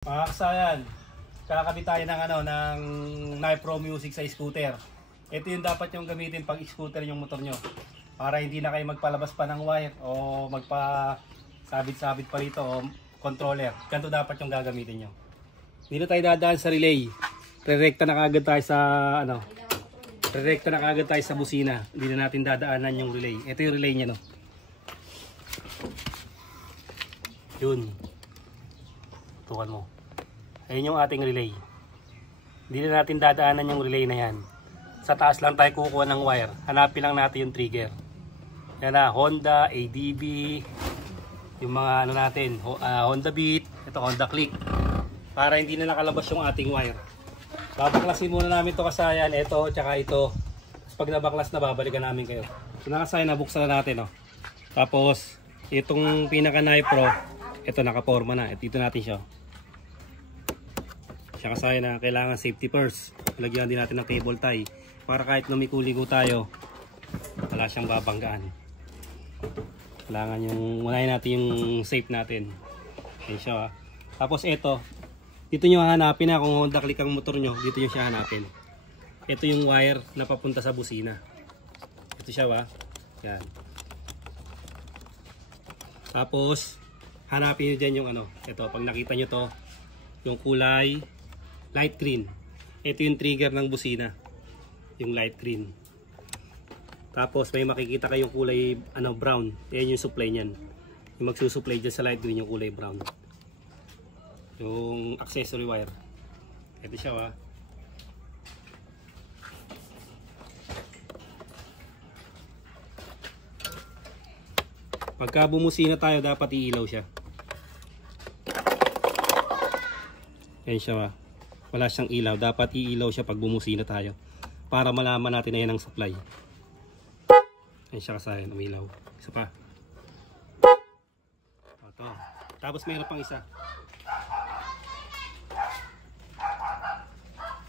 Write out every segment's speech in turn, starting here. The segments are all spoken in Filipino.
Mga kasayan, kakabit tayo ng ng Knife Pro Music sa scooter. Ito yung dapat yung gamitin pag scooter yung motor nyo. Para hindi na kayo magpalabas pa ng wire o magpa sabit-sabit pa rito o controller. Ganito dapat yung gagamitin nyo. Hindi na tayo dadaan sa relay. Rerekta na kagad tayo sa Rerekta na kagad tayo sa busina. Hindi na natin dadaanan yung relay. Ito yung relay niya, no. Yun. Tukan mo. Ayun yung ating relay. Hindi na natin dadaanan yung relay na yan. Sa taas lang tayo kukuha ng wire. Hanapin lang natin yung trigger. Yan na, Honda, ADB, yung mga natin, Honda Beat, ito Honda Click. Para hindi na nakalabas yung ating wire. Babaklasin muna namin ito kasayan, ito, tsaka ito. Pag nabaklas na, babalikan namin kayo. So nakasayan, nabuksan na natin. Oh. Tapos, itong pinaka Knife Pro, ito nakaporma na. Ito natin siya. Siya kasayan na kailangan safety first. Lagyan din natin ng cable tie. Para kahit lumikuligo tayo, wala siyang babanggaan. Kailangan yung, unahin natin yung safe natin. Ayan siya. Tapos ito, dito nyo hanapin na kung Honda Click ang motor nyo. Dito nyo siya hanapin. Ito yung wire na papunta sa busina. Ito siya. Yan. Tapos, hanapin nyo dyan yung ito, pag nakita nyo to, yung kulay light green. Ito yung trigger ng busina. Yung light green. Tapos may makikita kayong kulay brown. Yan yung supply niyan. Yung magsusupply dyan sa light green yung kulay brown. Yung accessory wire. Ito siya Pagka bumusina tayo, dapat iilaw siya. Yan siya Wala siyang ilaw. Dapat iilaw siya pag bumusina tayo. Para malaman natin na yan ang supply. Yan siya kasayan. Umilaw. Isa pa. Ito. Tapos mayroon pang isa.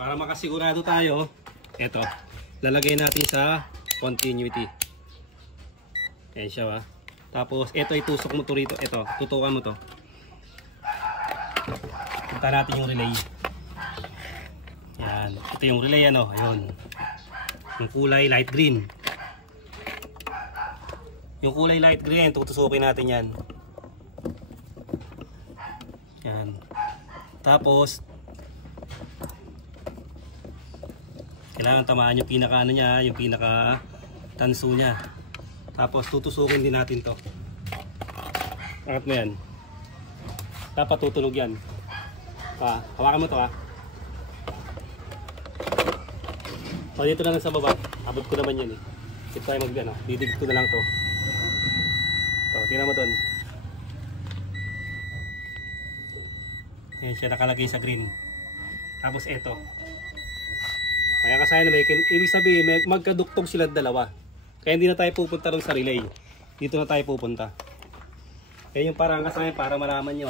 Para makasigurado tayo, ito. Lalagay natin sa continuity. Yan siya Tapos ito itusok mo to rito. Ito. Tutukan mo to. Punta natin yung relay. Yan. Ito yung relay Ayun. Yung kulay light green. Yung kulay light green, tutusukin natin yan. Yan. Tapos kailangan tamaan yung pinaka niya, yung pinaka tanso niya. Tapos tutusukin din natin to. Angat mo yan. Dapat tutunog yan. Hawakan mo to O dito na lang sa baba. Abot ko naman yan Dito tayo didig ko na lang to. Tingnan mo doon. Ayan siya nakalagay sa green. Tapos ito. Kaya kasayan na ibig sabihin magkaduktong sila dalawa. Kaya hindi na tayo pupunta ron sa relay. Dito na tayo pupunta. Ayan yung parang kasayan para malaman nyo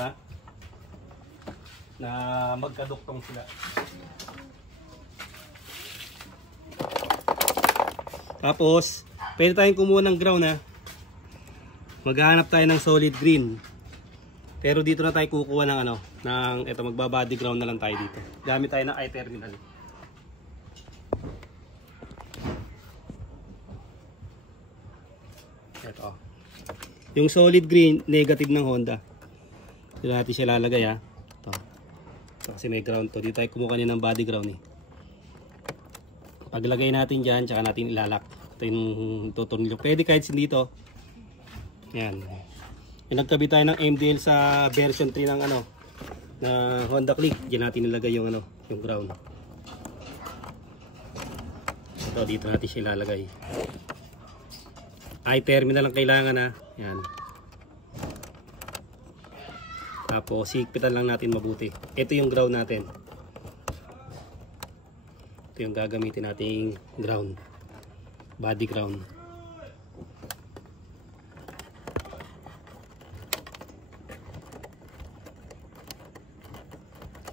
na magkaduktong sila. Tapos, pwede tayong kumuha ng ground Maghahanap tayo ng solid green. Pero dito na tayo kukuha ng ito, magbabody ground na lang tayo dito. Gamit tayo ng I-terminal. Ito. Yung solid green, negative ng Honda. Dito natin siya lalagay Ito. Ito kasi may ground to. Dito tayo kumuha niya ng body ground Paglagay natin dyan, tsaka natin ilalak. Ito yung tutunil. Pwede kahit dito. Yan. Nagkabit tayo ng MDL sa version 3 ng na Honda Click. Diyan natin nilagay yung yung ground. Ito dito natin siya ilalagay. I-terminal lang kailangan Yan. Tapos higpitan lang natin mabuti. Ito yung ground natin. Ito yung gagamitin nating ground. Body ground.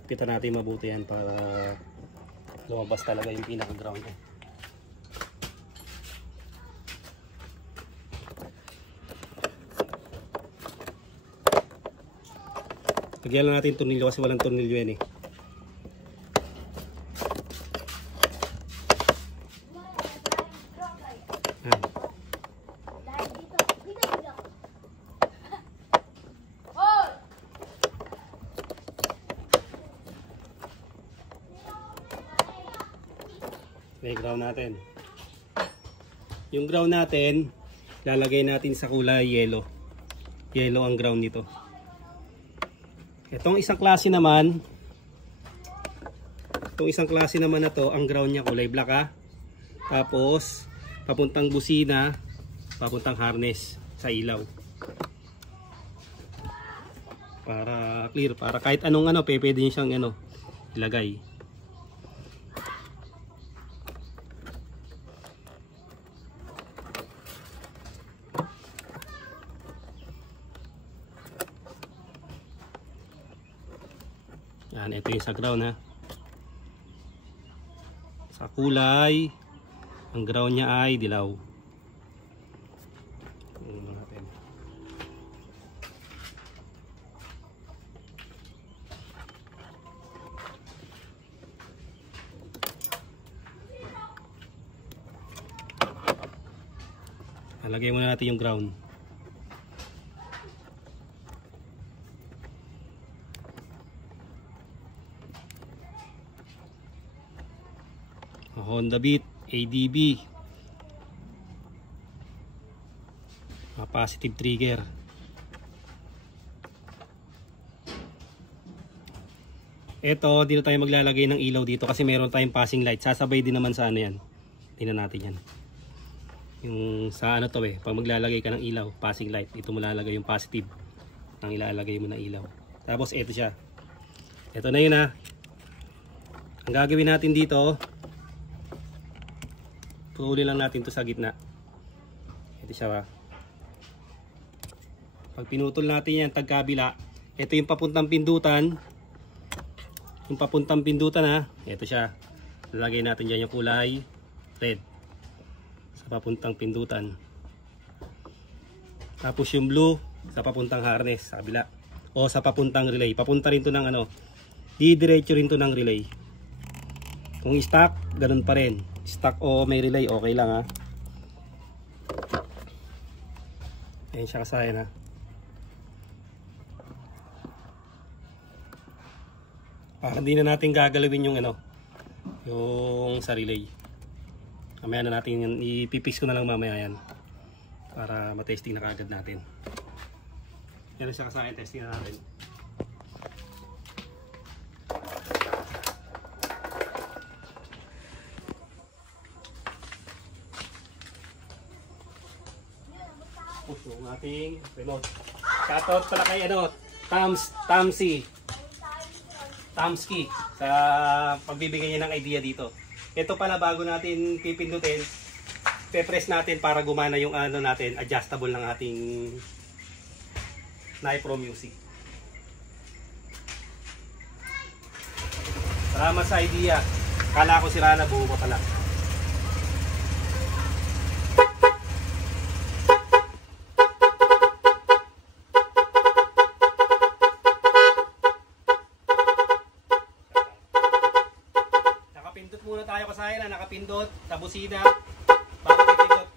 Kita natin mabuti yan para lumabas talaga yung pinaka ground Lagyan lang natin tornilyo kasi walang tornilyo yan eh. Yan. Okay, ground natin. Yung ground natin, lalagay natin sa kulay yellow. Yellow ang ground nito. Itong isang klase naman na to, ang ground niya kulay black ha. Tapos papuntang busina, papuntang harness sa ilaw. Para clear, para kahit anong pwede niyo siyang ilagay. Yan, ito yung sa ground ha. Sa kulay, ang ground niya ay dilaw. Natin. Lagay muna natin yung ground. Honda Beat, ADB, positive trigger. Ito, dito tayo maglalagay ng ilaw dito kasi meron tayong passing light. Sasabay din naman sa yan. Tingnan natin yan. Yung sa pag maglalagay ka ng ilaw, passing light, dito mo lalagay yung positive ang ilalagay mo na ilaw. Tapos ito siya. Ito na yun ha. Ang gagawin natin dito, putulin lang natin to sa gitna. Ito siya ba. Pag pinutol natin yan tagkabila, ito yung papuntang pindutan. Yung papuntang pindutan ha. Ito siya. Lalagay natin dyan yung kulay red sa papuntang pindutan. Tapos yung blue sa papuntang harness sa kabila. O sa papuntang relay. Papunta rin to ng didiretso rin to ng relay. Kung stock, ganun pa rin. Stock o may relay, okay lang ha. Ayan siya kasayan ha. Hindi na natin gagalawin yung yung sa relay. Mamaya na natin yan, ipipix ko na lang mamaya yan. Para matesting na kagad natin. Yan siya kasayan, testing na natin. Yung ating remote. Shoutout pala kay Tamski sa pagbibigay niya ng idea dito. Ito pala bago natin pipindutin, pe-press natin para gumana yung natin, adjustable ng ating Nipro Music. Salamat sa idea. Kala ko sira na, buo pa pala. Nakapindot muna tayo kasaya na, nakapindot sa busina. Bago pipindot.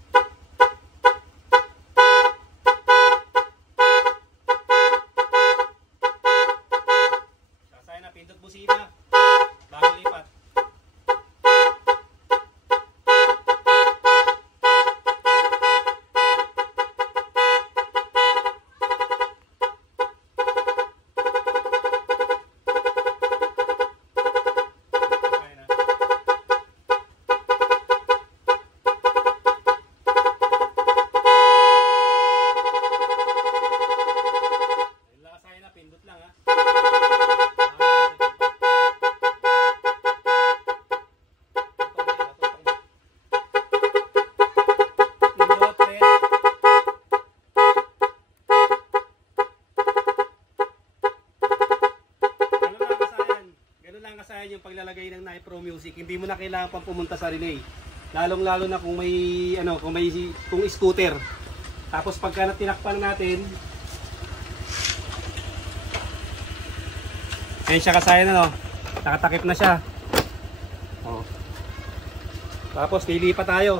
Kasaya na, pindot busina. Bago lipat. Yung paglalagay ng Nipro Music, hindi mo na kailangan pang pumunta sa relay. Lalong-lalo na kung may kung scooter. Tapos pagka tinakpan natin, Ayan siya kasayan na, no? Nakatakip na siya. Oh. Tapos lilipat tayo.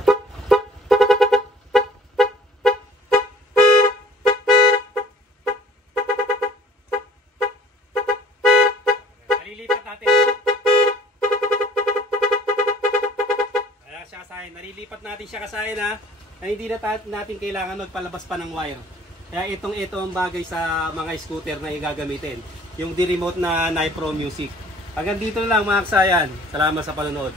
Nalilipat natin. Ayan siya kasayan. Nalilipat natin siya kasayan, ha? Na hindi na natin kailangan magpalabas pa ng wire. Kaya ito ang bagay sa mga scooter na igagamitin. Yung di-remote na Nipro Music. Hanggang dito lang mga kasayan. Salamat sa panonood.